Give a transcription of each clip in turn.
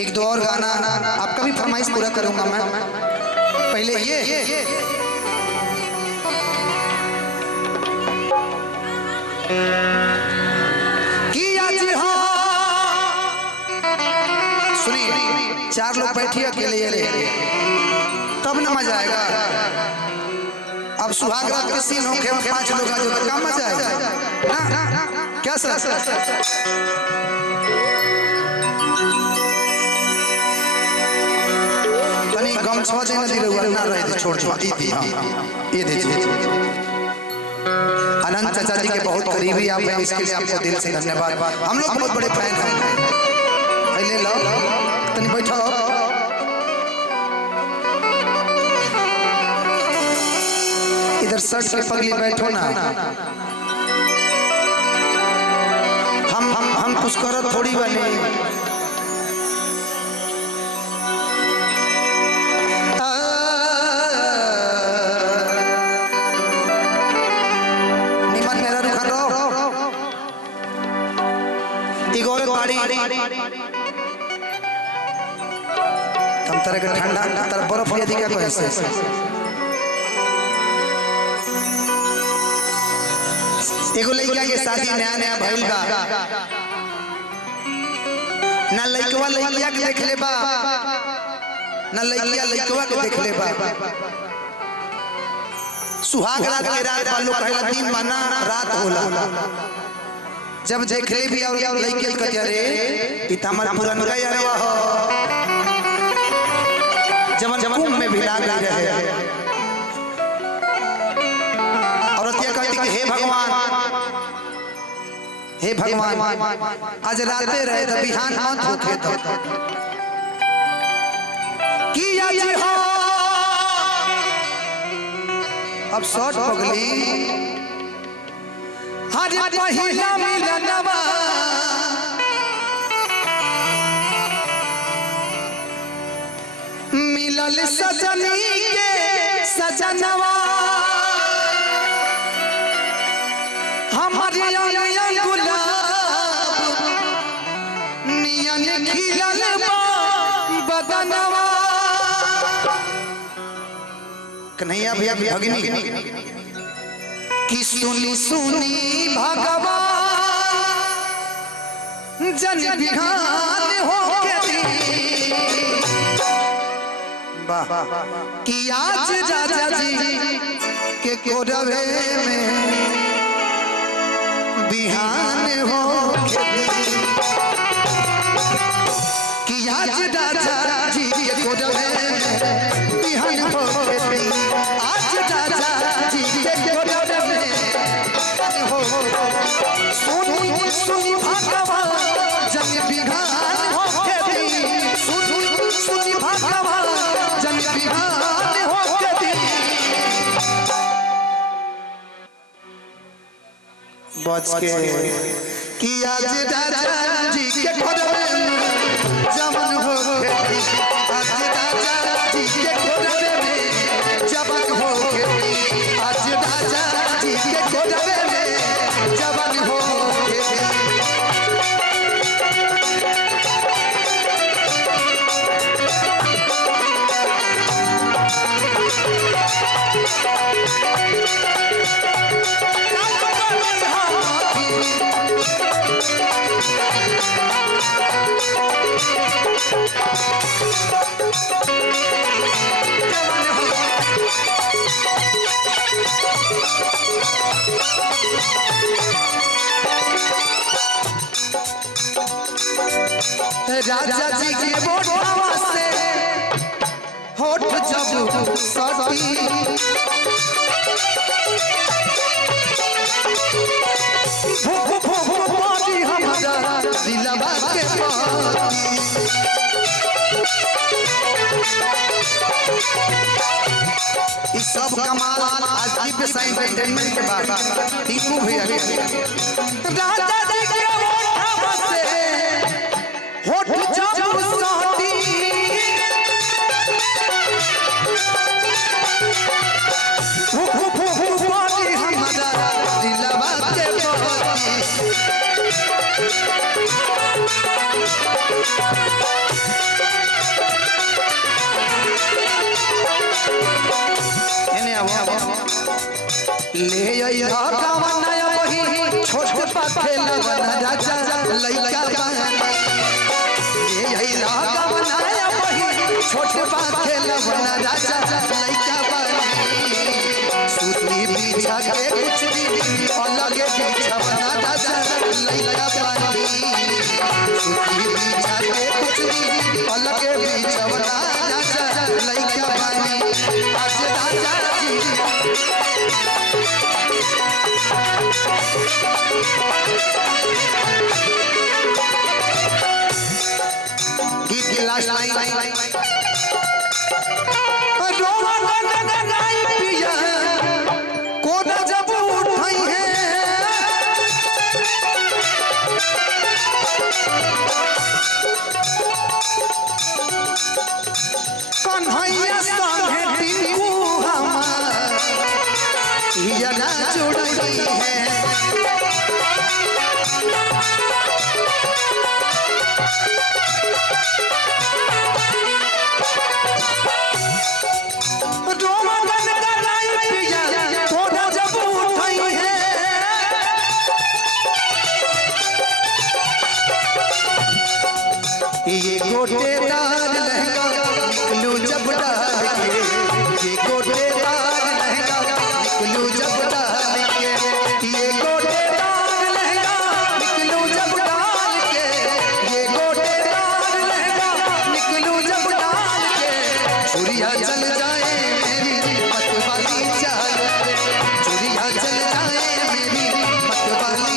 एक दो और गाना आपका भी फरमाइश पूरा करूंगा मैं। पहले ये सुनिए, 4 लोग बैठिए अकेले तब न मजा आएगा। अब सुहाग रात के सीन होके 5 लोग आ जाओ तो क्या मजा आएगा ना? क्या सर? तनी गम छो दिन दी रहुआ ना रहे थे, छोड़ दी थी। हां ये देखिए, अनंत चाचा जी के बहुत करीबी आप हैं, इसके लिए आपको दिल से धन्यवाद। हम लोग बहुत बड़े फैन हैं। पहले लो तनी बैठो, इधर सर से पगली बैठो ना। हम कुछ करो थोड़ी बने। निमन मेरा रुखा रो इगोरे बाड़ी तम तरह के ठंडा तरह बर्फ यदि क्या कहे से एगो लड़का के शादी नया नया भइल बा, ना लड़कवा लड़किया के देख ले बा, ना लड़किया लड़कवा के देख ले बा। सुहाग रात के रात वालों कहला दिन बना रात होला। जब देख ले भी और लड़के कहते अरे ई त हमर पुरनका यारवा हो, जवन कुंभ में भिड़ा गई रहे। औरतिया कहती कि हे भगवान आज राते रहे तो बिहान मत होखे तो कि आज हो। अब शॉर्ट पगली आज पहिला मिलनवा मिलल सजनी के सजनवा हमारी गुलाब नियन खिलल बदनवा। कन्हैया भैया भगनी कि सुनी सुनी भगवान जन बिहान हो के कि आज राजा जी के कोरवे में बिहान हो कि आज राजा जी के कोरवे में बिहान हो। आज राजा जी के कोरवे में हो सुनी सुनी भगवान जन बिहान हो। सुनी सुनी भगवान जन बिहान हो। बच के कि आज राजा जी के कोरवे में जवन हो। आज राजा जी के कोरवे में जवन हो। आज राजा जी के कोरवे में जवन हो। राजा जी के बोटवा से होठ जब सटी भूख भूख पानी हमारा दिलवा के पानी। इस सब कमाल आज की पे एंटरटेनमेंट के बाद टीकू भैया राजा जी के बोटवा से होठ जब सटी भूख भूख पानी हमारा दिलवा के पानी। ले आइया गावना वही छोट पाखे लगना राजा लइका बानी ले आइया गावना वही छोट पाखे लगना राजा लइका बानी सूती बिछा के कुछ दिन अलग बिछवना राजा लइका बानी सूती बिछा के कुछ दिन अलग बिछवना राजा लइका बानी आज राजा जी गीत की लास्ट लाइन पिया कोना जब उठाई है कन्हैया संगे टिंकू हमार ना जुड़ी है ये गोटेदार लहंगा निकलू जब डाल के ये गोटेदार लहंगा निकलू जब डाल के ये गोटेदार लहंगा निकलू जब डाल के ये गोटेदार लहंगा निकलू जब डाल के चुरिया चल जाए मेरी मतवाली चाल चुरिया चल जाए मेरी मतवाली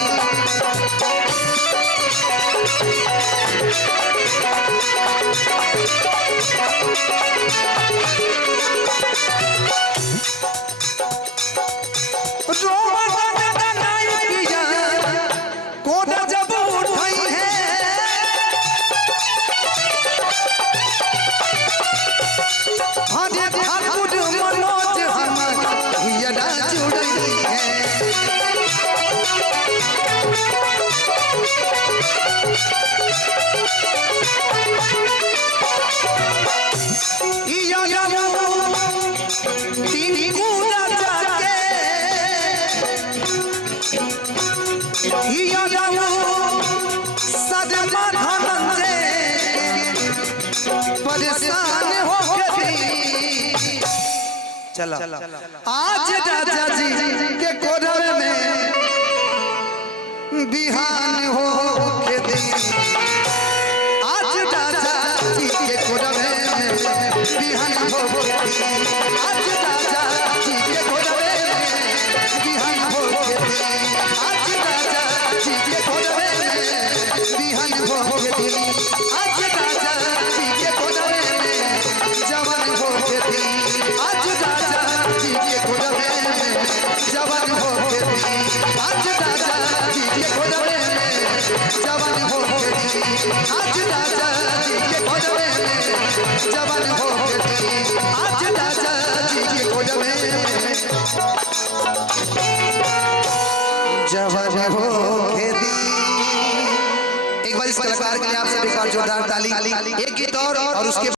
परेशान हो चला आज राजा जी के कोरवे में बिहान हो के दिन आज राजा जी के कोरवे में बिहान हो के दिन आज राजा जी के कोरवे में बिहान हो के दिन आज राजा जी के कोरवे में बिहान हो के दिन आज राजा जी के कोरवे में जवान हो के दिन आज राजा जी के कोरवे में जवान हो के दिन आज राजा जी के कोरवे में जवान हो के दिन आज राजा जी के कोरवे में जवान हो के दिन आज राजा जी के कोरवे में जवान हो के दिन। एक बार इस कलाकार के लिए आप सभी का जोरदार ताली। एक गीत और उसके